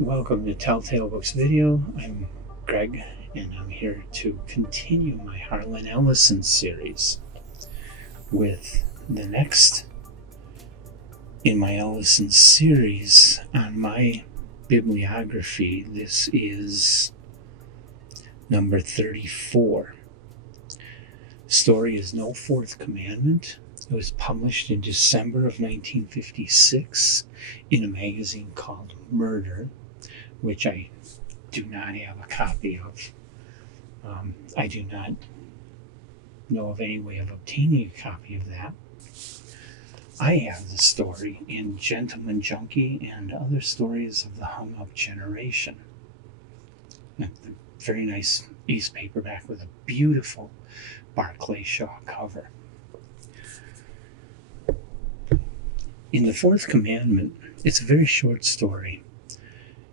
Welcome to Telltale Books Video. I'm Greg, and I'm here to continue my Harlan Ellison series with the next in my Ellison series on my bibliography. This is number 34. The story is No Fourth Commandment. It was published in December of 1956 in a magazine called Murder, which I do not have a copy of. I do not know of any way of obtaining a copy of that. I have the story in Gentleman Junkie and Other Stories of the Hung Up Generation. A very nice ace paperback with a beautiful Barclay Shaw cover. In The Fourth Commandment, it's a very short story,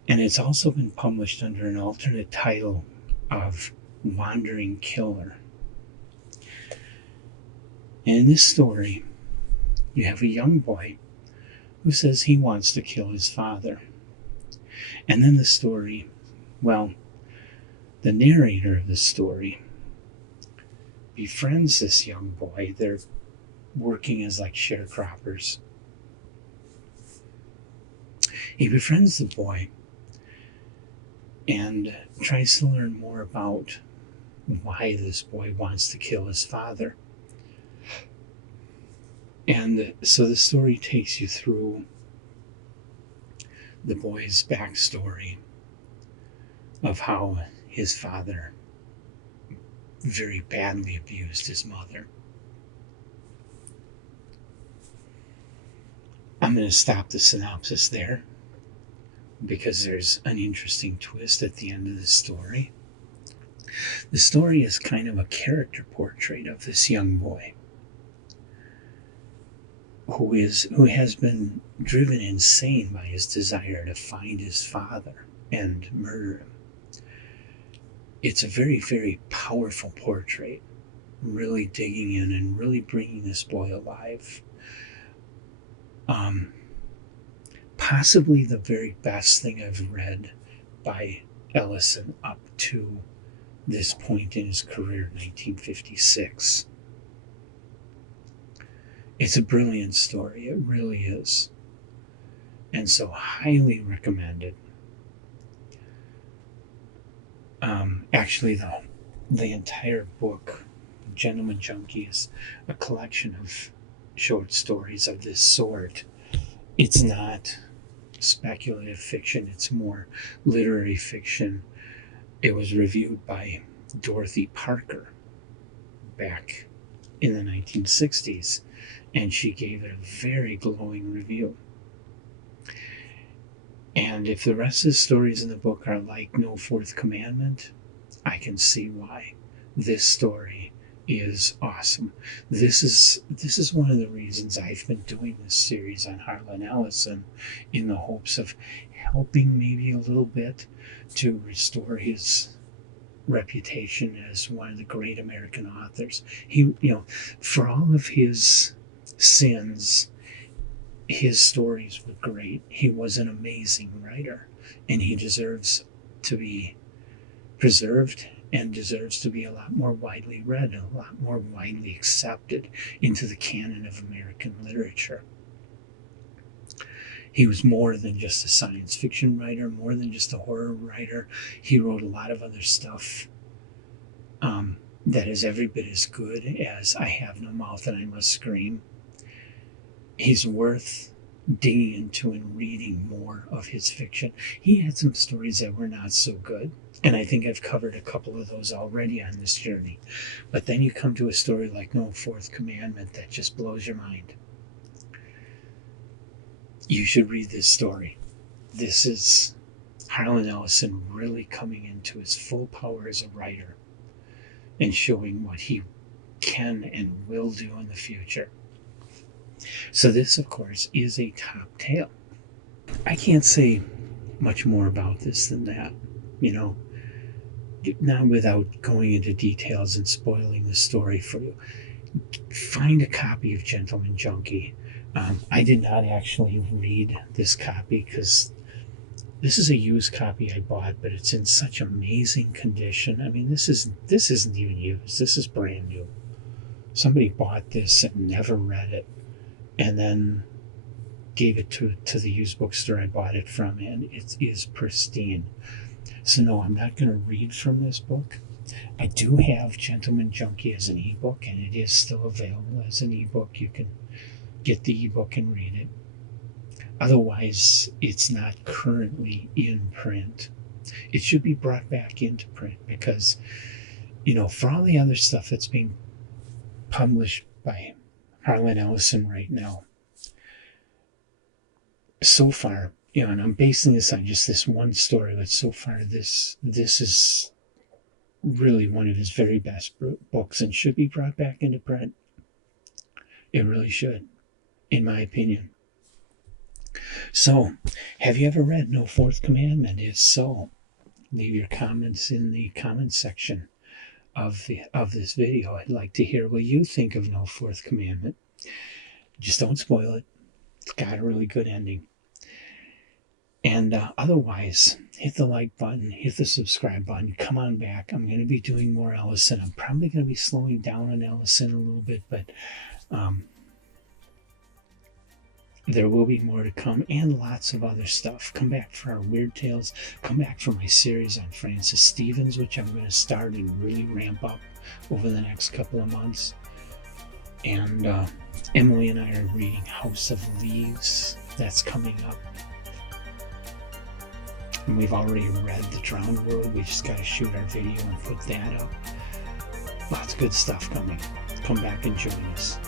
and it's also been published under an alternate title of Wandering Killer. And in this story, you have a young boy who says he wants to kill his father. And then the story, the narrator of the story befriends this young boy. They're working as like sharecroppers. He befriends the boy and tries to learn more about why this boy wants to kill his father. And so the story takes you through the boy's backstory of how his father very badly abused his mother. I'm going to stop the synopsis there because there's an interesting twist at the end of the story. The story is kind of a character portrait of this young boy who has been driven insane by his desire to find his father and murder him. It's a very, very powerful portrait, really digging in and really bringing this boy alive. Possibly the very best thing I've read by Ellison up to this point in his career, 1956. It's a brilliant story, it really is. And so highly recommended. Actually, the entire book, Gentleman Junkie, is a collection of short stories of this sort. It's not speculative fiction, it's more literary fiction. It was reviewed by Dorothy Parker back in the 1960s, and she gave it a very glowing review. And if the rest of the stories in the book are like No Fourth Commandment, I can see why. This story is awesome. This is one of the reasons I've been doing this series on Harlan Ellison, in the hopes of helping maybe a little bit to restore his reputation as one of the great American authors. He, for all of his sins, his stories were great. He was an amazing writer, and he deserves to be preserved and deserves to be a lot more widely read, a lot more widely accepted into the canon of American literature. He was more than just a science fiction writer, more than just a horror writer. He wrote a lot of other stuff that is every bit as good as I Have No Mouth and I Must Scream. He's worth digging into and reading more of his fiction. He had some stories that were not so good, and I think I've covered a couple of those already on this journey. But then you come to a story like No Fourth Commandment that just blows your mind. You should read this story. This is Harlan Ellison really coming into his full power as a writer and showing what he can and will do in the future. So this, of course, is a top tale. I can't say much more about this than that, not without going into details and spoiling the story for you. Find a copy of Gentleman Junkie. I did not actually read this copy because This is a used copy I bought, but it's in such amazing condition. I mean, this isn't even used. This is brand new. Somebody bought this and never read it, and then gave it to the used bookstore I bought it from, and it is pristine. So no, I'm not going to read from this book. I do have Gentleman Junkie as an ebook, and it is still available as an ebook. You can get the ebook and read it. Otherwise, it's not currently in print. It should be brought back into print because, for all the other stuff that's being published by Harlan Ellison right now, so far, and I'm basing this on just this one story, but so far this is really one of his very best books and should be brought back into print. It really should, in my opinion. So, have you ever read No Fourth Commandment? If so, leave your comments in the comment section of this video. I'd like to hear what you think of No Fourth Commandment. Just don't spoil it. It's got a really good ending. And otherwise, hit the like button, hit the subscribe button, come on back. I'm going to be doing more Ellison. I'm probably going to be slowing down on Ellison a little bit, but there will be more to come and lots of other stuff. Come back for our Weird Tales. Come back for my series on Francis Stevens, which I'm going to start and really ramp up over the next couple of months. And Emily and I are reading House of Leaves. That's coming up. And we've already read The Drowned World. We just got to shoot our video and put that up. Lots of good stuff coming. Come back and join us.